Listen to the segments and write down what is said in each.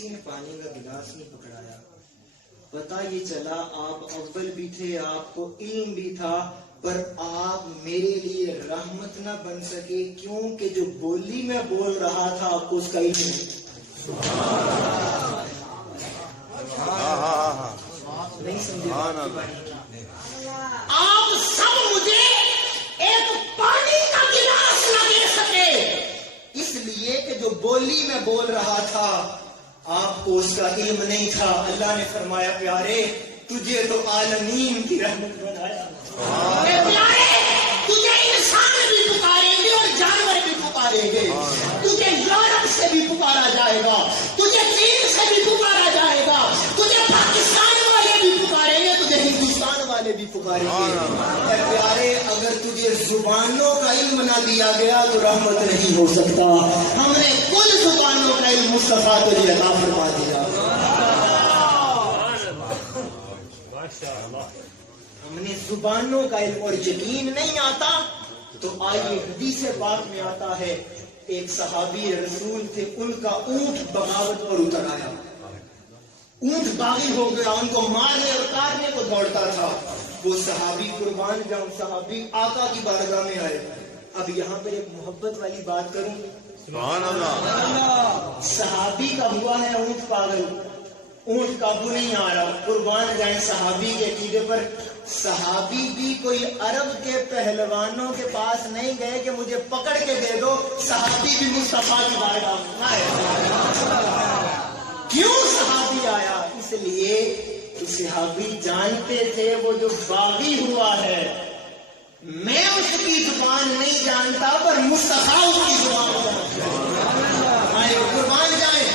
کسی نے پانی کا گلاس نہیں پکڑایا. پتہ یہ چلا آپ اول بھی تھے, آپ کو علم بھی تھا, پر آپ میرے لیے رحمت نہ بن سکے, کیونکہ جو بولی میں بول رہا تھا آپ کو اس کا علم نہیں. نہیں سمجھے آپ سب مجھے ایک پانی کا گلاس نہ دے سکے, اس لیے کہ جو بولی میں بول رہا تھا آپ کو اس کا علم نہیں تھا. اللہ نے فرمایا پیارے تجھے تو عالمین کی رحمت بنایا. پیارے تجھے انسان بھی پکاریں گے اور جانور بھی پکاریں گے, تجھے یورپ سے بھی پکارا جائے گا, تجھے چین سے بھی پکارا جائے گا, تجھے پاکستان والے بھی پکاریں گے, تجھے ہندوستان والے بھی پکاریں گے. پیارے اگر تجھے زبانوں کا علم نہ دیا گیا تو رحمت نہیں ہو سکتا. ہم نے کل زبانوں کا علم مصطفیٰ کے لیے عطا فرما دیا. ہم نے زبانوں کا علم اور یقین نہیں آتا تو آئیے حدیث پاک میں آتا ہے ایک صحابی رسول تھے, ان کا اونٹ بغاوت پر اتر آیا, اونٹ باغی ہو گیا, ان کو مارنے اور کاٹنے کو دوڑتا تھا. وہ صحابی قربان جاؤں صحابی آقا کی بارگاہ میں آئے. اب یہاں پر ایک محبت والی بات کروں, سبحان اللہ. صحابی کا ہوا ہے اونٹ پاگل, اونٹ قابو نہیں آ رہا. قربان جائیں صحابی کے عقیدے پر. صحابی بھی کوئی عرب کے پہلوانوں کے پاس نہیں گئے کہ مجھے پکڑ کے دے دو, صحابی بھی مصطفیٰ کی بارگاہ میں آئے. کیوں صحابی آیا؟ اس لیے کہ صحابی جانتے تھے وہ جو باغی ہوا ہے میں اس کی زبان نہیں جانتا پر مصطفیٰ اس کی زبان جانتا. قربان جائیں.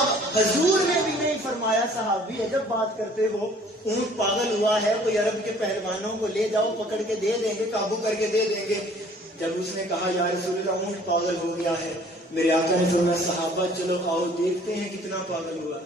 اب حضور نے بھی نہیں فرمایا صحابی جب بات کرتے ہو, اونٹ پاگل ہوا ہے, کوئی عرب کے پہلوانوں کو لے جاؤ, پکڑ کے دے دیں گے, قابو کر کے دے دیں گے. جب اس نے کہا یا رسول اللہ اونٹ پاگل ہو گیا ہے, میرے آقا نے فرمایا صحابہ چلو آؤ دیکھتے ہیں کتنا پاگل ہوا.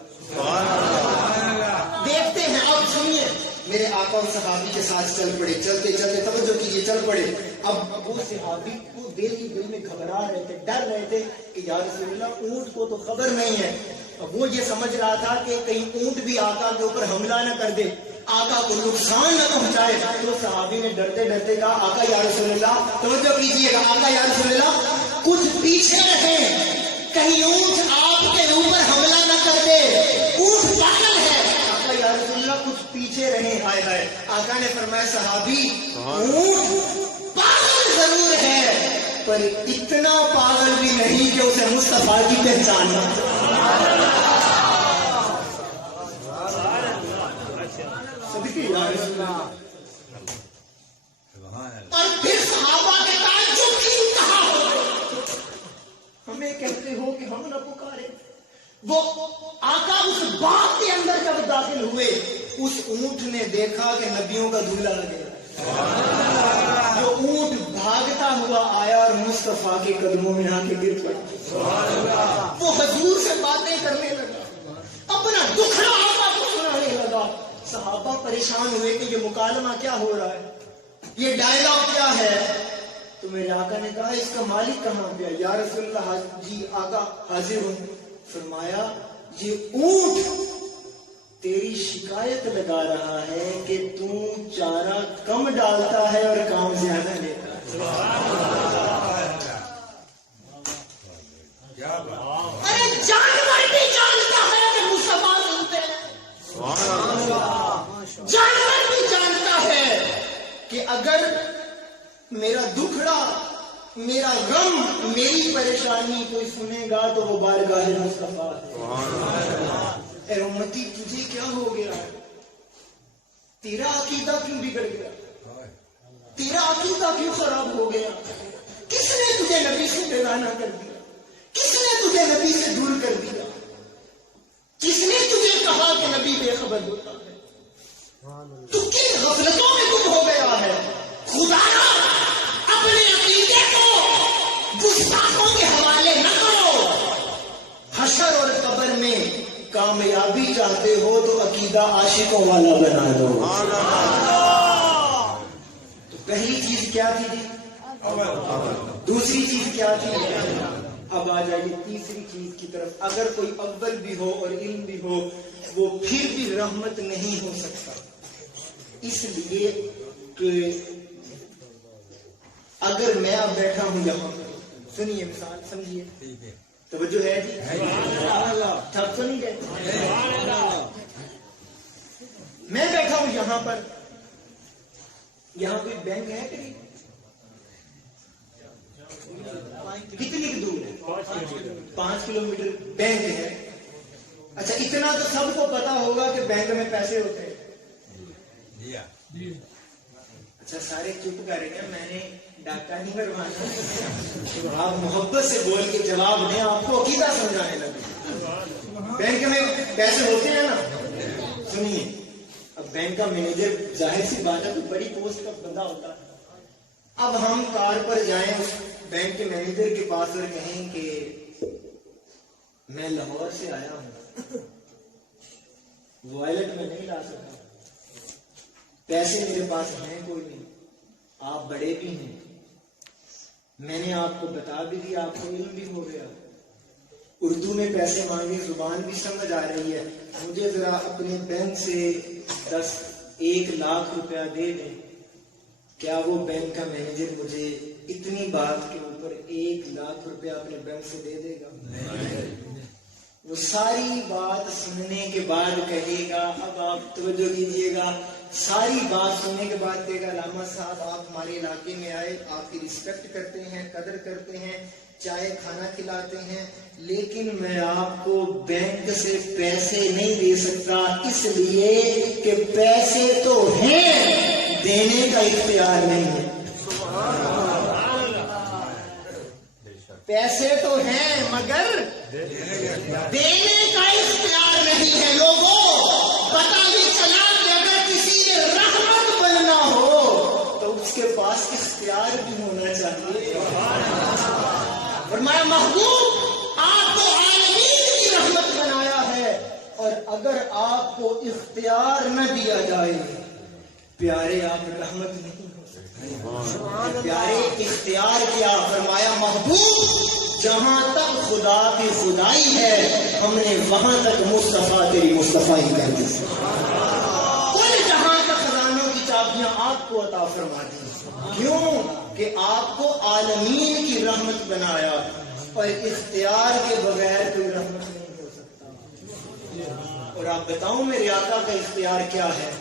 دیکھتے ہیں. اب سنیے, میرے آقا اور صحابی کے ساتھ چل پڑے, چلتے چلتے توجہ کیجیے چل پڑے. اب وہ صحابی کو دل میں گھبرا رہے تھے, ڈر رہے تھے کہ یا رسول اللہ اونٹ کو تو خبر نہیں ہے. اب وہ یہ سمجھ رہا تھا کہ کہیں اونٹ بھی آقا کے اوپر حملہ نہ کر دے, آقا کو نقصان نہ پہنچائے. تو صحابی نے ڈرتے ڈرتے کہا آقا یا رسول اللہ, توجہ کیجیے گا, آقا یا رسول اللہ کچھ پیچھے رہیں, کہیں اونٹ آپ کے اوپر حملہ نہ کر دے, اونٹ پاگل ہے. آقا یا رسول اللہ کچھ پیچھے رہیں. ہائے ہائے. آقا نے فرمایا صحابی اونٹ پاگل ضرور ہے پر اتنا پاگل بھی نہیں کہ اسے مصطفیٰ کی پہچان نہ. اور پھر صحابہ کے تعجب کی انتہا ہو گئی. ہمیں کہتے ہو کہ ہم نہ پکارے. وہ آقا اس باغ کے اندر جب داخل ہوئے, اس اونٹ نے دیکھا کہ نبیوں کا دھلا لگے. جو اونٹ بھاگتا ہوا آیا اور مصطفیٰ کے قدموں میں آ کے گر پڑا. وہ حضور سے باتیں کرنے لگا, اپنا دکھڑا آقا کو سنانے لگا. صحابہ پریشان ہوئے کہ یہ مکالمہ کیا ہو رہا ہے, یہ ڈائلاگ کیا ہے. تو میرے آقا نے کہا اس کا مالک کہاں پہ ہے؟ یا رسول اللہ جی آقا حاضر ہوں. فرمایا یہ اونٹ تیری شکایت لگا رہا ہے کہ تو چارہ کم ڈالتا ہے اور کام زیادہ لیتا ہے. ارے جانور بھی جانتا ہے کہ مصطفیٰ سنتے ہیں. جانور بھی جانتا ہے کہ اگر میرا دکھڑا, میرا غم, میری پریشانی کوئی سنے گا تو وہ بارگاہ مصطفیٰ ہے. اے امتی تجھے کیا ہو گیا, تیرا عقیدہ کیوں بگڑ گیا, تیرا عقیدہ کیوں خراب ہو گیا؟ کس نے تجھے نبی سے بیگانہ کر دیا؟ کس نے تجھے نبی سے دور کر دیا؟ کس نے تجھے کہا کہ نبی بے خبر ہوتا ہے؟ تو کن غفلتوں میں گم ہو گیا ہے؟ خدا اپنے عقیدے کو گستاخوں کے حوالے نہ کرو. حشر اور قبر میں کامیابی چاہتے ہو تو عقیدہ عاشقوں والا بنا دو. تو پہلی چیز کیا تھی؟ دوسری چیز کیا تھی؟ اب آ جائیے تیسری چیز کی طرف. اگر کوئی اول بھی ہو اور علم بھی ہو وہ پھر بھی رحمت نہیں ہو سکتا، اس لیے کہ اگر میں اب بیٹھا ہوں یہاں پر، سنیے مثال سمجھیے، توجہ ہے جی، ٹھپ تو نہیں گئے؟ میں بیٹھا ہوں یہاں پر، یہاں کوئی بینک ہے کہ نہیں؟ کتنی دور ہے؟ 5 کلومیٹر بینک ہے. اچھا اتنا تو سب کو پتا ہوگا کہ بینک میں پیسے ہوتے ہیں. اچھا سارے چپ کر رہے ہیں، میں نے ڈاکہ نہیں کروانا. آپ محبت سے بول کے جواب دیں، آپ کو عقیدہ سمجھانے لگے. بینک میں پیسے ہوتے ہیں نا. سنیے، اب بینک کا مینیجر ظاہر سی بات ہے تو بڑی پوسٹ کا بندہ ہوتا ہے. اب ہم کار پر جائیں اس بینک کے مینیجر کے پاس اور کہیں کہ میں لاہور سے آیا ہوں، وائلٹ میں نہیں لا سکتا، پیسے میرے پاس ہیں کوئی نہیں، آپ بڑے بھی ہیں، میں نے آپ کو بتا بھی دیا، آپ کو علم بھی ہو گیا، اردو میں پیسے مانگے، زبان بھی سمجھ آ رہی ہے، مجھے ذرا اپنے بینک سے 1 لاکھ روپیہ دے دیں. کیا وہ بینک کا مینیجر مجھے اتنی بات کے اوپر 1 لاکھ روپیہ اپنے بینک سے دے دے گا؟ وہ ساری بات سننے کے بعد کہے گا، اب آپ توجہ دیجیے گا، ساری بات سننے کے بعد کہے گا علامہ صاحب آپ ہمارے علاقے میں آئے، آپ کی رسپیکٹ کرتے ہیں، قدر کرتے ہیں، چائے کھانا کھلاتے ہیں، لیکن میں آپ کو بینک سے پیسے نہیں دے سکتا، اس لیے کہ پیسے تو ہیں، دینے کا اختیار نہیں ہے. پیسے تو ہیں مگر دینے کا اختیار نہیں ہے. لوگوں پتہ بھی چلا کہ اگر کسی نے رحمت بننا ہو تو اس کے پاس اختیار بھی ہونا چاہیے. فرمایا محبوب آپ کو عالمین کی رحمت بنایا ہے، اور اگر آپ کو اختیار نہ دیا جائے پیارے آپ رحمت نہیں ہو سکتے. پیارے اختیار کیا؟ فرمایا محبوب جہاں تک خدا کی خدائی ہے ہم نے وہاں تک مصطفیٰ تیری مصطفیٰ کر دی. کل جہاں تک خزانوں کی چابیاں آپ کو عطا فرما دی. کیوں کہ آپ کو عالمین کی رحمت بنایا، اور اختیار کے بغیر کوئی رحمت نہیں ہو سکتا. اور آپ بتاؤں میرے آقا کا اختیار کیا ہے؟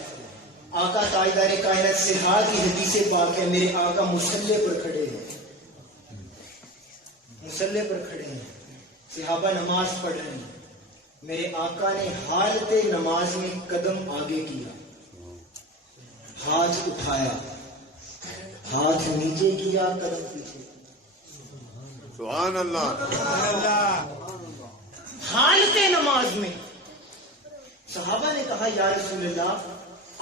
آقا تاجدار کائنات سہا کی حدیث پاک ہے، میرے آقا مصلی پر کھڑے ہیں، مصلی پر کھڑے ہیں، صحابہ نماز پڑھ رہے ہیں، میرے آقا نے حالت نماز میں قدم آگے کیا، ہاتھ اٹھایا، ہاتھ نیچے کیا، قدم پیچھے. سبحان اللہ. حالت نماز میں صحابہ نے کہا یا رسول اللہ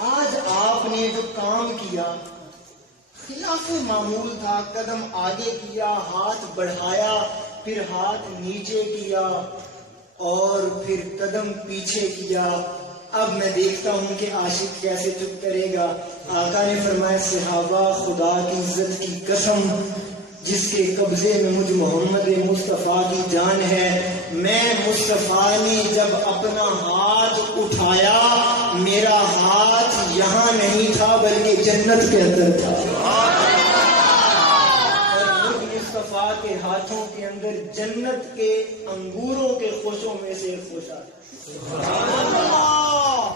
آج آپ نے جو کام کیا خلاف معمول تھا، قدم آگے کیا، ہاتھ بڑھایا، پھر ہاتھ نیچے کیا اور پھر قدم پیچھے کیا. اب میں دیکھتا ہوں کہ عاشق کیسے چپ کرے گا. آقا نے فرمایا صحابہ خدا کی عزت کی قسم جس کے قبضے میں مجھ محمد مصطفیٰ کی جان ہے، میں مصطفیٰ نے جب اپنا ہاتھ اٹھایا میرا ہاتھ یہاں نہیں تھا بلکہ جنت کے اندر تھا. اور مصطفیٰ کے ہاتھوں کے اندر جنت کے انگوروں کے خوشوں میں سے ایک خوشا تھا.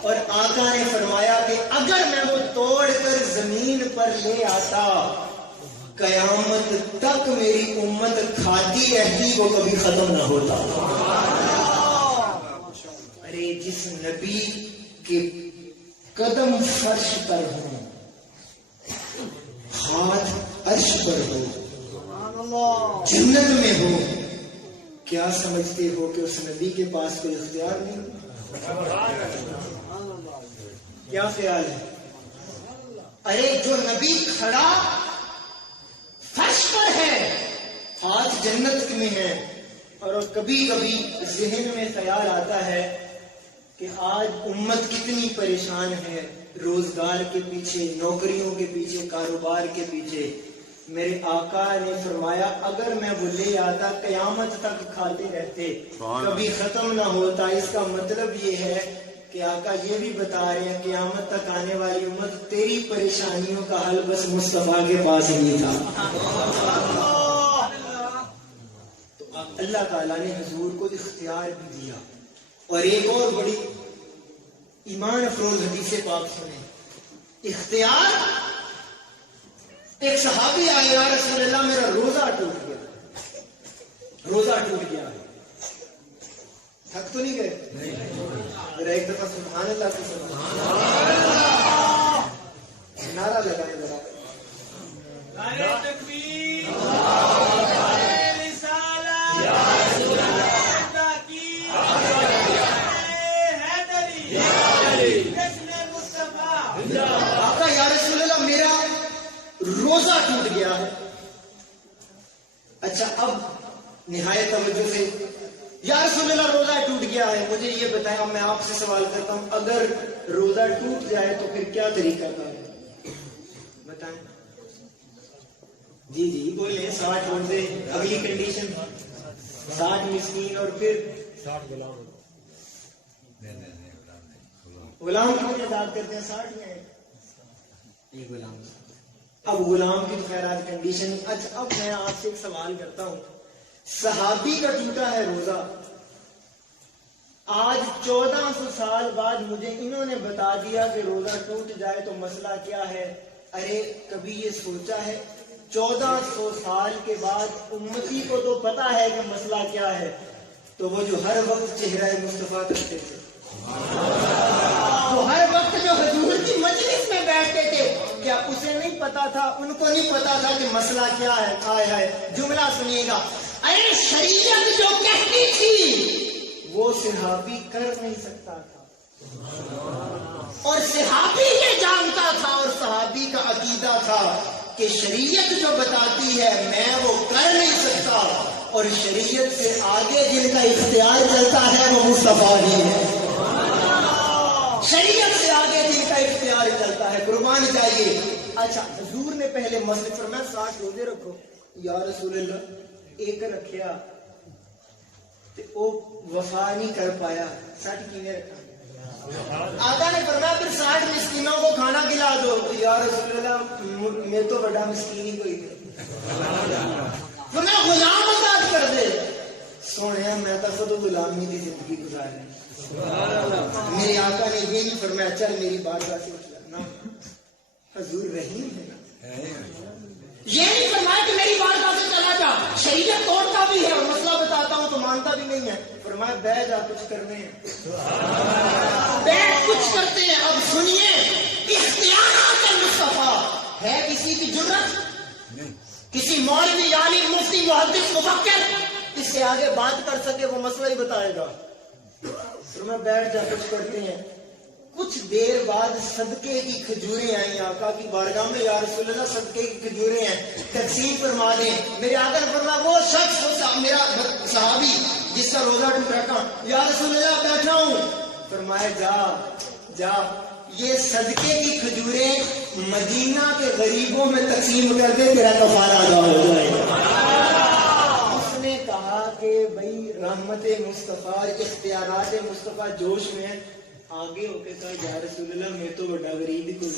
اور آقا نے فرمایا کہ اگر میں وہ توڑ کر زمین پر لے آتا قیامت تک میری امت کھاتی رہتی، وہ کبھی ختم نہ ہوتا. ارے جس نبی کے قدم فرش پر ہوں، ہاتھ عرش پر ہو، جنت میں ہو، کیا سمجھتے ہو کہ اس نبی کے پاس کوئی اختیار نہیں؟ کیا خیال ہے؟ ارے جو نبی کھڑا فرش پر ہے، ہاتھ جنت میں ہے، اور کبھی کبھی ذہن میں خیال آتا ہے کہ آج امت کتنی پریشان ہے، روزگار کے پیچھے، نوکریوں کے پیچھے، کاروبار کے پیچھے. میرے آقا نے فرمایا اگر میں وہ لے آتا قیامت تک کھاتے رہتے، کبھی ختم نہ ہوتا۔ اس کا مطلب یہ ہے کہ آقا یہ بھی بتا رہے ہیں قیامت تک آنے والی امت تیری پریشانیوں کا حل بس مصطفیٰ کے پاس ہی تھا۔ تو اللہ تعالیٰ نے حضور کو اختیار بھی دیا۔ اور ایک اور بڑی ایمان افروز حدیث پاک سنیں، اختیار۔ ایک صحابی آئے، یا رسول اللہ میرا روزہ ٹوٹ گیا، روزہ ٹوٹ گیا ہے، تھک تو نہیں گئے؟ ذرا ایک دفعہ سبحان اللہ سے سبحان اللہ نعرہ لگائیں ذرا۔ نعرہ تکبیر، آقا یا رسول اللہ میرا روزہ ٹوٹ گیا ہے۔ اچھا اب نہایت توجہ سے، یا رسول اللہ روزہ ٹوٹ گیا ہے، مجھے یہ بتائیں، اب میں آپ سے سوال کرتا ہوں، اگر روزہ ٹوٹ جائے تو پھر کیا طریقہ کار ہے بتائیں؟ جی جی بولیں۔ 60 روزے، اگلی کنڈیشن 60 مسکین، اور پھر 60 غلام کتنے آزاد کرتے ہیں؟ 60 ہیں ایک غلام۔ اب غلام کی تو خیر آج کنڈیشن۔ اچھا اب میں آپ سے ایک سوال کرتا ہوں، صحابی کا ٹوٹا ہے روزہ، آج 1400 سال بعد مجھے انہوں نے بتا دیا کہ روزہ ٹوٹ جائے تو مسئلہ کیا ہے؟ ارے کبھی یہ سوچا ہے 1400 سال کے بعد امتی کو تو پتا ہے کہ مسئلہ کیا ہے، تو وہ جو ہر وقت چہرہ مصطفیٰ کرتے تھے، وہ ہر وقت جو حضور کی مجلس میں بیٹھتے تھے، کیا اسے نہیں پتا تھا، ان کو نہیں پتا تھا کہ مسئلہ کیا ہے؟ آئے ہے جملہ سنیے گا، ارے شریعت جو کہتی تھی وہ صحابی کر نہیں سکتا تھا، اور صحابی یہ جانتا تھا، اور صحابی کا عقیدہ تھا کہ شریعت جو بتاتی ہے میں وہ کر نہیں سکتا، اور شریعت سے آگے جن کا اختیار چلتا ہے وہ مصطفیٰ ہی ہے۔ شریعت سے آگے جن کا اختیار چلتا ہے، قربان جائیے۔ اچھا حضور نے پہلے مسئلے فرمایا 60 روزے رکھو، یا رسول اللہ ایک رکھیا تے او وفا نہیں کر پایا، 60 کیویں رکھا؟ آقا نے فرمایا پھر 60 مسکینوں کو کھانا کھلا دو، یا رسول اللہ میں تو بڑا مسکین ہی کوئی نہیں، فرمایا غلام آزاد کر دے۔ سونے میں تو خود غلامی کی زندگی گزار رہی، میرے آقا نے یہ نہیں فرمایا چل میری بات کا سوچ لینا، حضور رحیم ہے نا، یہ نہیں فرمایا کہ میری بات کا سے چلا جا، شریعت توڑتا بھی ہے اور مسئلہ بتاتا ہوں تو مانتا بھی نہیں ہے، فرمایا بیٹھ جا کچھ کرنے ہیں، بیٹھ کچھ کرتے ہیں۔ اب سنیے اختیارات مصطفیٰ ہے کسی کی جرت، کسی مولوی عالم مفتی محدث مفکر اس سے آگے بات کر سکے وہ مسئلہ ہی بتائے گا، میں بیٹھ جا کچھ کرتے ہیں۔ کچھ دیر بعد صدقے کی کھجوریں آئیں آقا کی بارگاہ میں، یا رسول اللہ صدقے کی کھجوریں ہیں تقسیم فرما دیں۔ میرے آقا نے فرمایا وہ شخص میرا صحابی جس کا روزہ ٹوٹا تھا، یا رسول اللہ بیٹھا ہوں، فرمایا جا جا یہ صدقے کی کھجوریں مدینہ کے غریبوں میں تقسیم کر دے، تیرا کفارہ ادا ہو جائے گا۔ اس نے کہا کہ بھائی رحمت مصطفیٰ اختیارات مصطفیٰ جوش میں آگے ہو کے کہا یا رسول اللہ میں تو بڑا غریب ہی کوئی،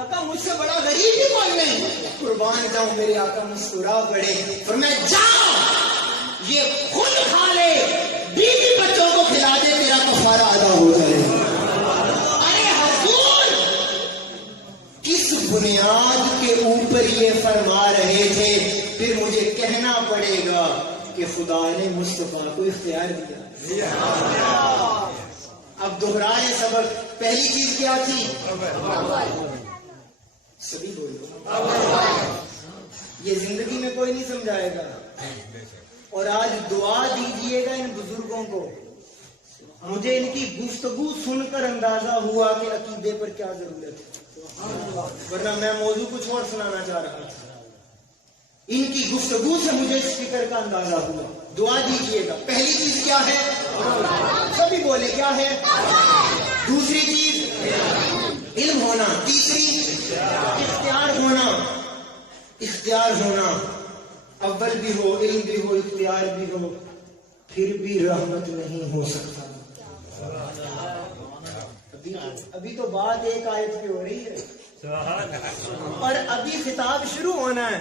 آقا مجھ سے بڑا غریب ہی کوئی نہیں، قربان جاؤں میرے آقا مسکرا پڑے، فرمایا جا یہ خود کھا لے، بیوی بچوں کو کھلا دے، تیرا کفارہ ادا ہو جائے۔ ارے حضور کس بنیاد کے اوپر یہ فرما رہے تھے؟ پھر مجھے کہنا پڑے گا کہ خدا نے مصطفیٰ کو اختیار دیا۔ اب دوہرائے سبق، پہلی چیز کیا تھی؟ سبھی بولو، یہ زندگی میں کوئی نہیں سمجھائے گا، اور آج دعا دیجئے گا ان بزرگوں کو۔ مجھے ان کی گفتگو سن کر اندازہ ہوا کہ عقیدے پر کیا ضرورت ہے، ورنہ میں موضوع کچھ اور سنانا چاہ رہا تھا۔ ان کی گفتگو سے مجھے اس فکر کا اندازہ ہوا۔ دعا دیجئے گا، پہلی چیز کیا ہے؟ سبھی بولے کیا ہے؟ دوسری چیز علم ہونا، تیسری اختیار ہونا، اول بھی ہو، علم بھی ہو، اختیار بھی ہو، پھر بھی رحمت نہیں ہو سکتا۔ ابھی تو بات ایک آیت کی ہو رہی ہے اور ابھی خطاب شروع ہونا ہے۔